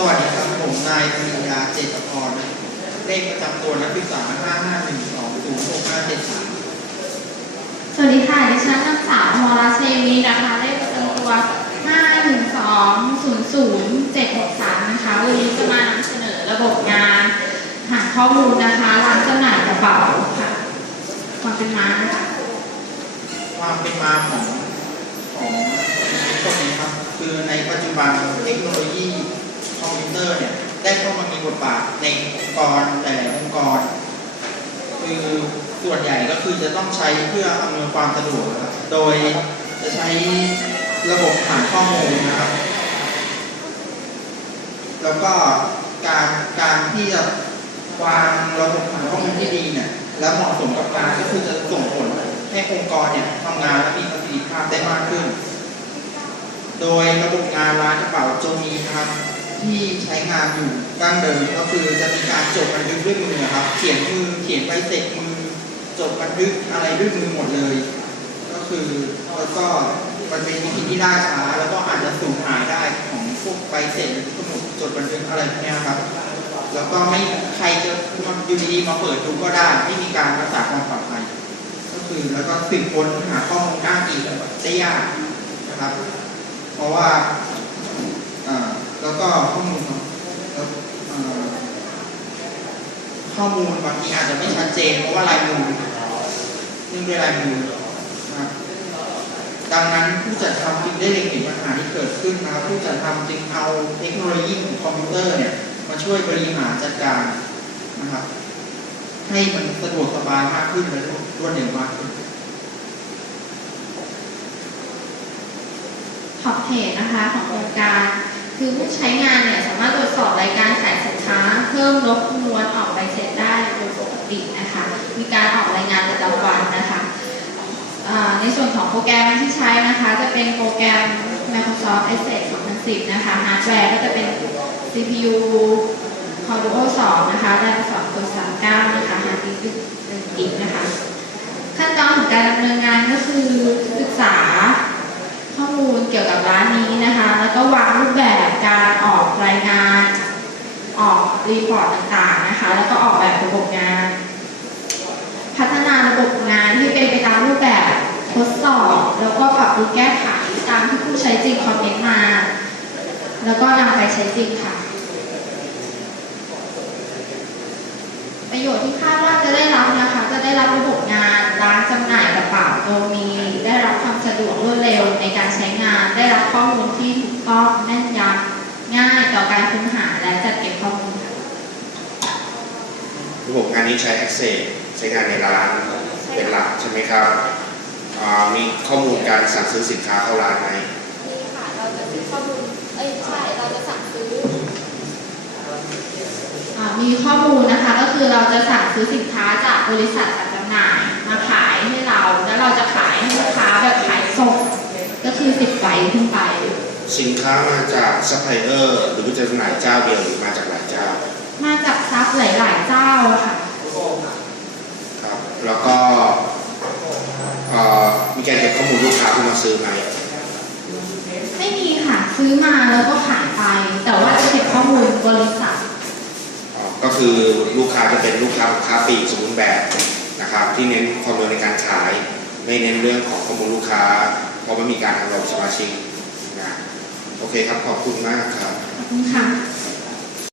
สวัสดีครับ ผมนายปริญญาเจตพรเลขประจำตัวนักศึกษา 55120573สวัสดีค่ะ ดิฉันนางสาวมราเชวีนะคะเลขประจำตัว 512000763 นะคะ วันนี้จะมานำเสนอระบบงาน หาข้อมูลนะคะร้านจำหน่ายกระเป๋าค่ะ ความเป็นมานะคะความเป็นมาของของพวกนี้ครับ คือในปัจจุบันเทคโนโลยีคอมพิวเตอร์เนี่ย ได้เข้ามามีบทบาทในองค์กรหลายๆองค์กร คือส่วนใหญ่ก็คือจะต้องใช้เพื่ออำนวยความสะดวกนะครับโดยจะใช้ระบบฐานข้อมูลนะครับ แล้วก็การการที่จะวางระบบฐานข้อมูลที่ดีเนี่ยและเหมาะสมกับการก็คือจะส่งผลให้องค์กรเนี่ยทำงานและมีประสิทธิภาพได้มากขึ้น โดยระบบงานร้านกระเป๋าจะมีนะครับ ที่ใช้งานอยู่ดั้งเดิมก็คือจะมีการจดบันทึกด้วยมือครับ เขียนมือเขียนใบเสร็จมือจดบันทึกอะไรด้วยมือหมดเลย ก็คือแล้วก็มันเป็นวิธีที่ล่าช้าแล้วก็อาจจะสูญหายได้ของพวกใบเสร็จสมุดจดบันทึกอะไรพวกเนี้ยครับ แล้วก็ไม่ใครจะมาอยู่ดีๆมาเปิดดูก็ได้ไม่มีการรักษาความปลอดภัยก็คือแล้วก็สืบค้นหาข้อมูลอ้างอิงได้ยากนะครับ เพราะว่า ก็ข้อมูลของแล้วอ่าข้อมูลบางทีอาจจะไม่ชัดเจนเพราะว่าลายมือนื่องด้วยลายมือนะครับดังนั้นผู้จัดทำจึงได้เล็งเห็นปัญหาที่เกิดขึ้นนะครับผู้จัดทำจึงเอาเทคโนโลยีของคอมพิวเตอร์เนี่ยมาช่วยบริหารจัดการนะครับ ให้มันสะดวกสบายมากขึ้นและรวดเร็วมากขึ้นขอบเพจนะคะของโครงการ คือผู้ใช้งานเนี่ยสามารถตรวจสอบรายการขายสินค้า เพิ่มลดนวนออกใบเสร็จได้โดยปกตินะคะ มีการออกรายงานประจำวันนะคะในส่วนของโปรแกรมที่ใช้นะคะ จะเป็นโปรแกรม Microsoft Access 2010 นะคะฮาร์ดแวร์ก็จะเป็น CPU Corduo 2 นะคะแรม2ตัว39 นะคะฮาร์ดดิสก์1กิกนะคะ ขั้นตอนของการดำเนินงานก็คือศึกษา ลเกี่ยวกับร้านนี้นะคะ แล้วก็วางรูปแบบการออกรายงาน ออกรีพอร์ตต่างๆนะคะ แล้วก็ออกแบบระบบงาน พัฒนาระบบงานที่เป็นไปตามรูปแบบทดสอบ แล้วก็ปรับปรุงแก้ไขตามที่ผู้ใช้จริงคอมเมนต์มา แล้วก็นำไปใช้จริงค่ะ ประโยชน์ที่คาดว่าจะได้รับนะคะ จะได้รับระบบงานร้านจำหน่ายกระเป๋าโดมีได้รับความสะดวกรวดเร็วในการใช้ ได้รับข้อมูลที่ถูกต้องแน่นยำง่ายต่อการค้นหาและจัดเก็บข้อมูลค่ะระบบงานนี้ใช้ Access ใช้งานในร้านเป็นหลักใช่ไหมครับอ่ามีข้อมูลการสั่งซื้อสินค้าเข้าร้านไหมนี่ค่ะ เราจะซื้อข้อมูล เอ้ย ใช่ เราจะสั่งซื้อ อ่ามีข้อมูลนะคะก็คือเราจะสั่งซื้อสินค้าจากบริษัท ขึ้นไป สินค้ามาจากซัพพลายเออร์หรือผู้จัดจำหน่ายเจ้าเดียวหรือมาจากหลายเจ้า มาจากซับหลาย ๆ เจ้าอะค่ะครับ แล้วก็เอ่อมีการเก็บข้อมูลลูกค้าที่มาซื้อไหมไม่มีค่ะ ซื้อมาแล้วก็ขายไป แต่ว่าจะเก็บข้อมูลบริษัทอ๋อก็คือลูกค้าจะเป็นลูกค้าค้าปลีกสมบูรณ์แบบนะครับ ที่เน้นความเร็วในการขาย ไม่เน้นเรื่องของข้อมูลลูกค้า เพราะม่นมีการอบรมสมาชิกนะโอเคครับ ขอบคุณมากครับ ขอบคุณค่ะ